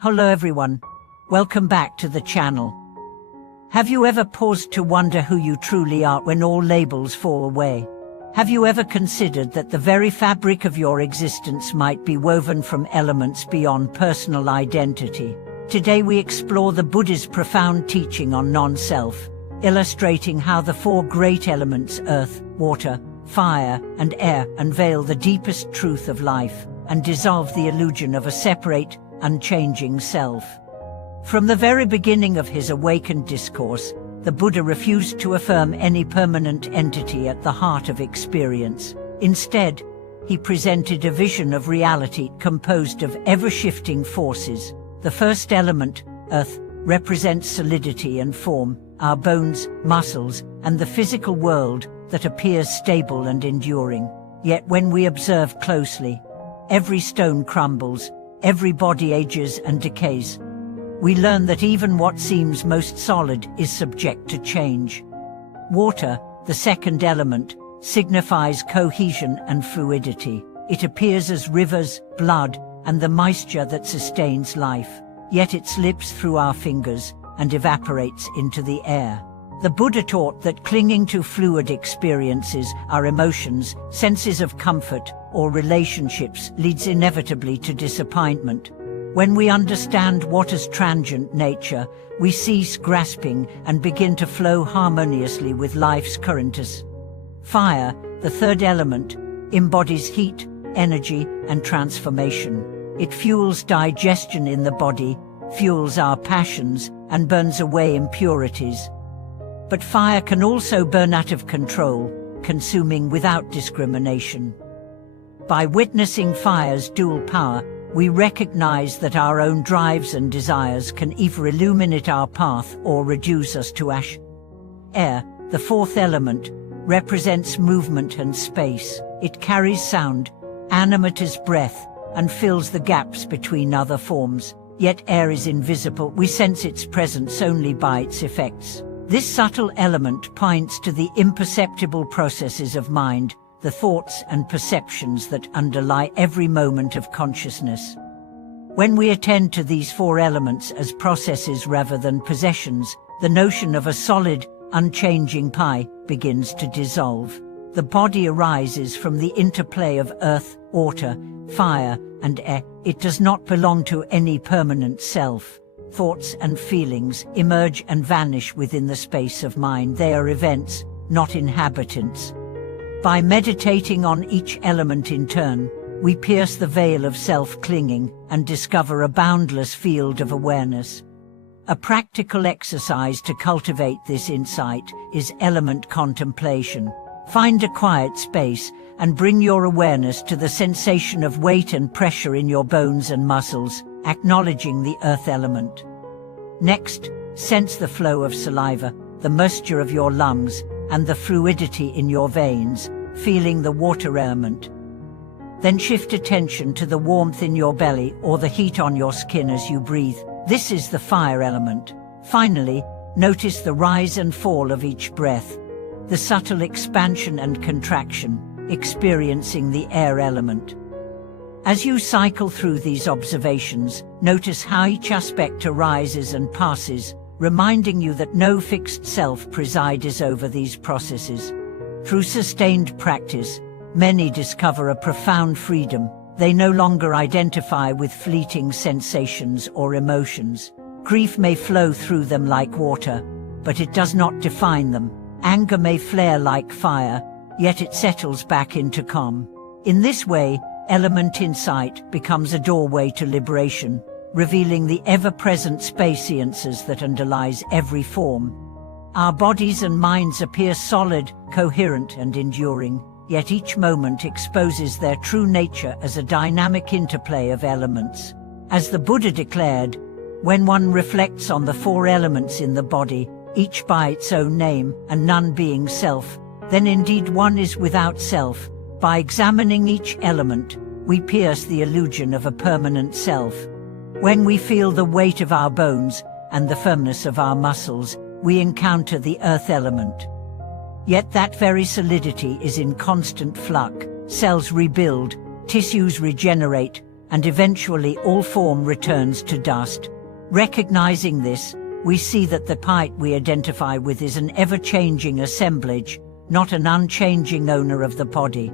Hello everyone, welcome back to the channel. Have you ever paused to wonder who you truly are when all labels fall away? Have you ever considered that the very fabric of your existence might be woven from elements beyond personal identity? Today we explore the Buddha's profound teaching on non-self, illustrating how the four great elements earth, water, fire, and air unveil the deepest truth of life and dissolve the illusion of a separate, unchanging self. From the very beginning of his awakened discourse, the Buddha refused to affirm any permanent entity at the heart of experience. Instead, he presented a vision of reality composed of ever-shifting forces. The first element, earth, represents solidity and form, our bones, muscles, and the physical world that appears stable and enduring. Yet when we observe closely, every stone crumbles, every body ages and decays. We learn that even what seems most solid is subject to change. Water, the second element, signifies cohesion and fluidity. It appears as rivers, blood, and the moisture that sustains life. Yet it slips through our fingers and evaporates into the air. The Buddha taught that clinging to fluid experiences, our emotions, senses of comfort, or relationships leads inevitably to disappointment. When we understand water's transient nature, we cease grasping and begin to flow harmoniously with life's currents. Fire, the third element, embodies heat, energy, and transformation. It fuels digestion in the body, fuels our passions, and burns away impurities. But fire can also burn out of control, consuming without discrimination. By witnessing fire's dual power, we recognize that our own drives and desires can either illuminate our path or reduce us to ash. Air, the fourth element, represents movement and space. It carries sound, animate as breath, and fills the gaps between other forms. Yet air is invisible, we sense its presence only by its effects. This subtle element points to the imperceptible processes of mind, the thoughts and perceptions that underlie every moment of consciousness. When we attend to these four elements as processes rather than possessions, the notion of a solid, unchanging pie begins to dissolve. The body arises from the interplay of earth, water, fire, and air. It does not belong to any permanent self. Thoughts and feelings emerge and vanish within the space of mind. They are events, not inhabitants. By meditating on each element in turn, we pierce the veil of self-clinging and discover a boundless field of awareness. A practical exercise to cultivate this insight is element contemplation. Find a quiet space and bring your awareness to the sensation of weight and pressure in your bones and muscles, acknowledging the earth element. Next, sense the flow of saliva, the moisture of your lungs, and the fluidity in your veins, feeling the water element. Then shift attention to the warmth in your belly or the heat on your skin as you breathe. This is the fire element. Finally, notice the rise and fall of each breath, the subtle expansion and contraction, experiencing the air element. As you cycle through these observations, notice how each aspect arises and passes, reminding you that no fixed self presides over these processes. Through sustained practice, many discover a profound freedom. They no longer identify with fleeting sensations or emotions. Grief may flow through them like water, but it does not define them. Anger may flare like fire, yet it settles back into calm. In this way, element insight becomes a doorway to liberation, revealing the ever-present spaciousness that underlies every form. Our bodies and minds appear solid, coherent, and enduring, yet each moment exposes their true nature as a dynamic interplay of elements. As the Buddha declared, when one reflects on the four elements in the body, each by its own name, and none being self, then indeed one is without self. By examining each element, we pierce the illusion of a permanent self. When we feel the weight of our bones and the firmness of our muscles, we encounter the earth element. Yet that very solidity is in constant flux. Cells rebuild, tissues regenerate, and eventually all form returns to dust. Recognizing this, we see that the part we identify with is an ever-changing assemblage, not an unchanging owner of the body.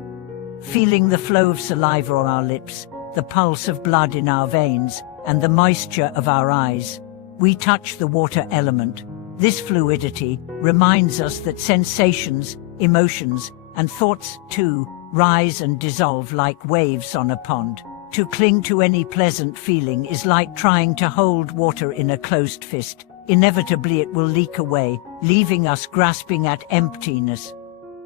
Feeling the flow of saliva on our lips, the pulse of blood in our veins, and the moisture of our eyes, we touch the water element. This fluidity reminds us that sensations, emotions, and thoughts, too, rise and dissolve like waves on a pond. To cling to any pleasant feeling is like trying to hold water in a closed fist. Inevitably it will leak away, leaving us grasping at emptiness.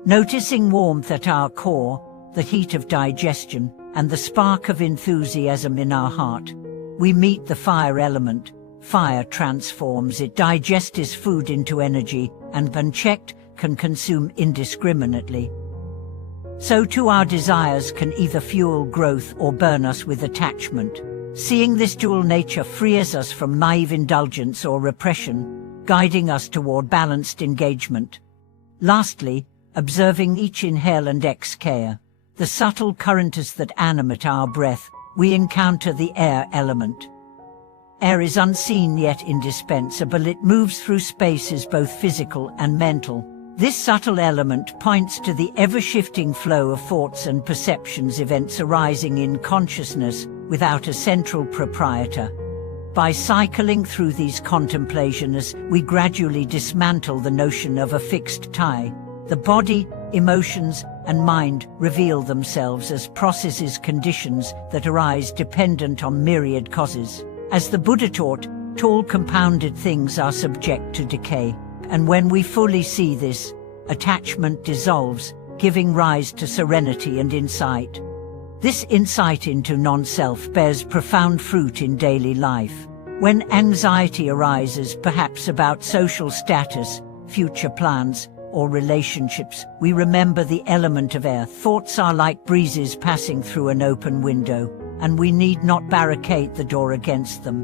Noticing warmth at our core, the heat of digestion, and the spark of enthusiasm in our heart, we meet the fire element. Fire transforms it, digests food into energy, and unchecked, can consume indiscriminately. So too our desires can either fuel growth or burn us with attachment. Seeing this dual nature frees us from naive indulgence or repression, guiding us toward balanced engagement. Lastly, observing each inhale and exhale, the subtle currents that animate our breath, we encounter the air element. Air is unseen yet indispensable. It moves through spaces both physical and mental. This subtle element points to the ever-shifting flow of thoughts and perceptions, events arising in consciousness without a central proprietor. By cycling through these contemplations, we gradually dismantle the notion of a fixed tie. The body, emotions, and mind reveal themselves as processes, conditions that arise dependent on myriad causes. As the Buddha taught, all compounded things are subject to decay. And when we fully see this, attachment dissolves, giving rise to serenity and insight. This insight into non-self bears profound fruit in daily life. When anxiety arises, perhaps about social status, future plans, or relationships, we remember the element of air. Thoughts are like breezes passing through an open window, and we need not barricade the door against them.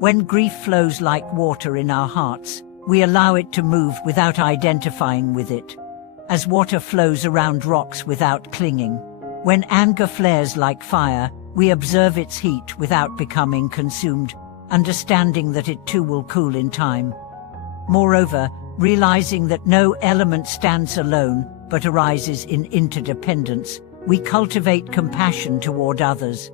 When grief flows like water in our hearts, we allow it to move without identifying with it, as water flows around rocks without clinging. When anger flares like fire, we observe its heat without becoming consumed, understanding that it too will cool in time. Moreover, realizing that no element stands alone, but arises in interdependence, we cultivate compassion toward others.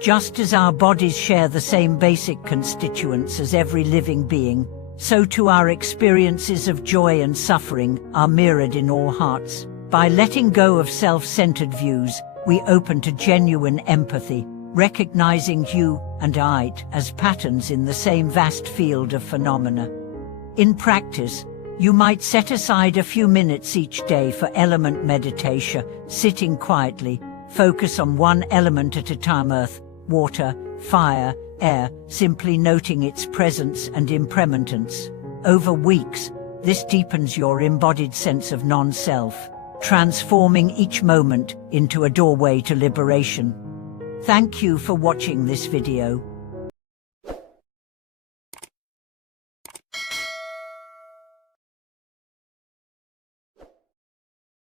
Just as our bodies share the same basic constituents as every living being, so too our experiences of joy and suffering are mirrored in all hearts. By letting go of self-centered views, we open to genuine empathy, recognizing you and I as patterns in the same vast field of phenomena. In practice, you might set aside a few minutes each day for element meditation, sitting quietly, focus on one element at a time: earth, water, fire, air, simply noting its presence and impermanence. Over weeks, this deepens your embodied sense of non-self, transforming each moment into a doorway to liberation. Thank you for watching this video.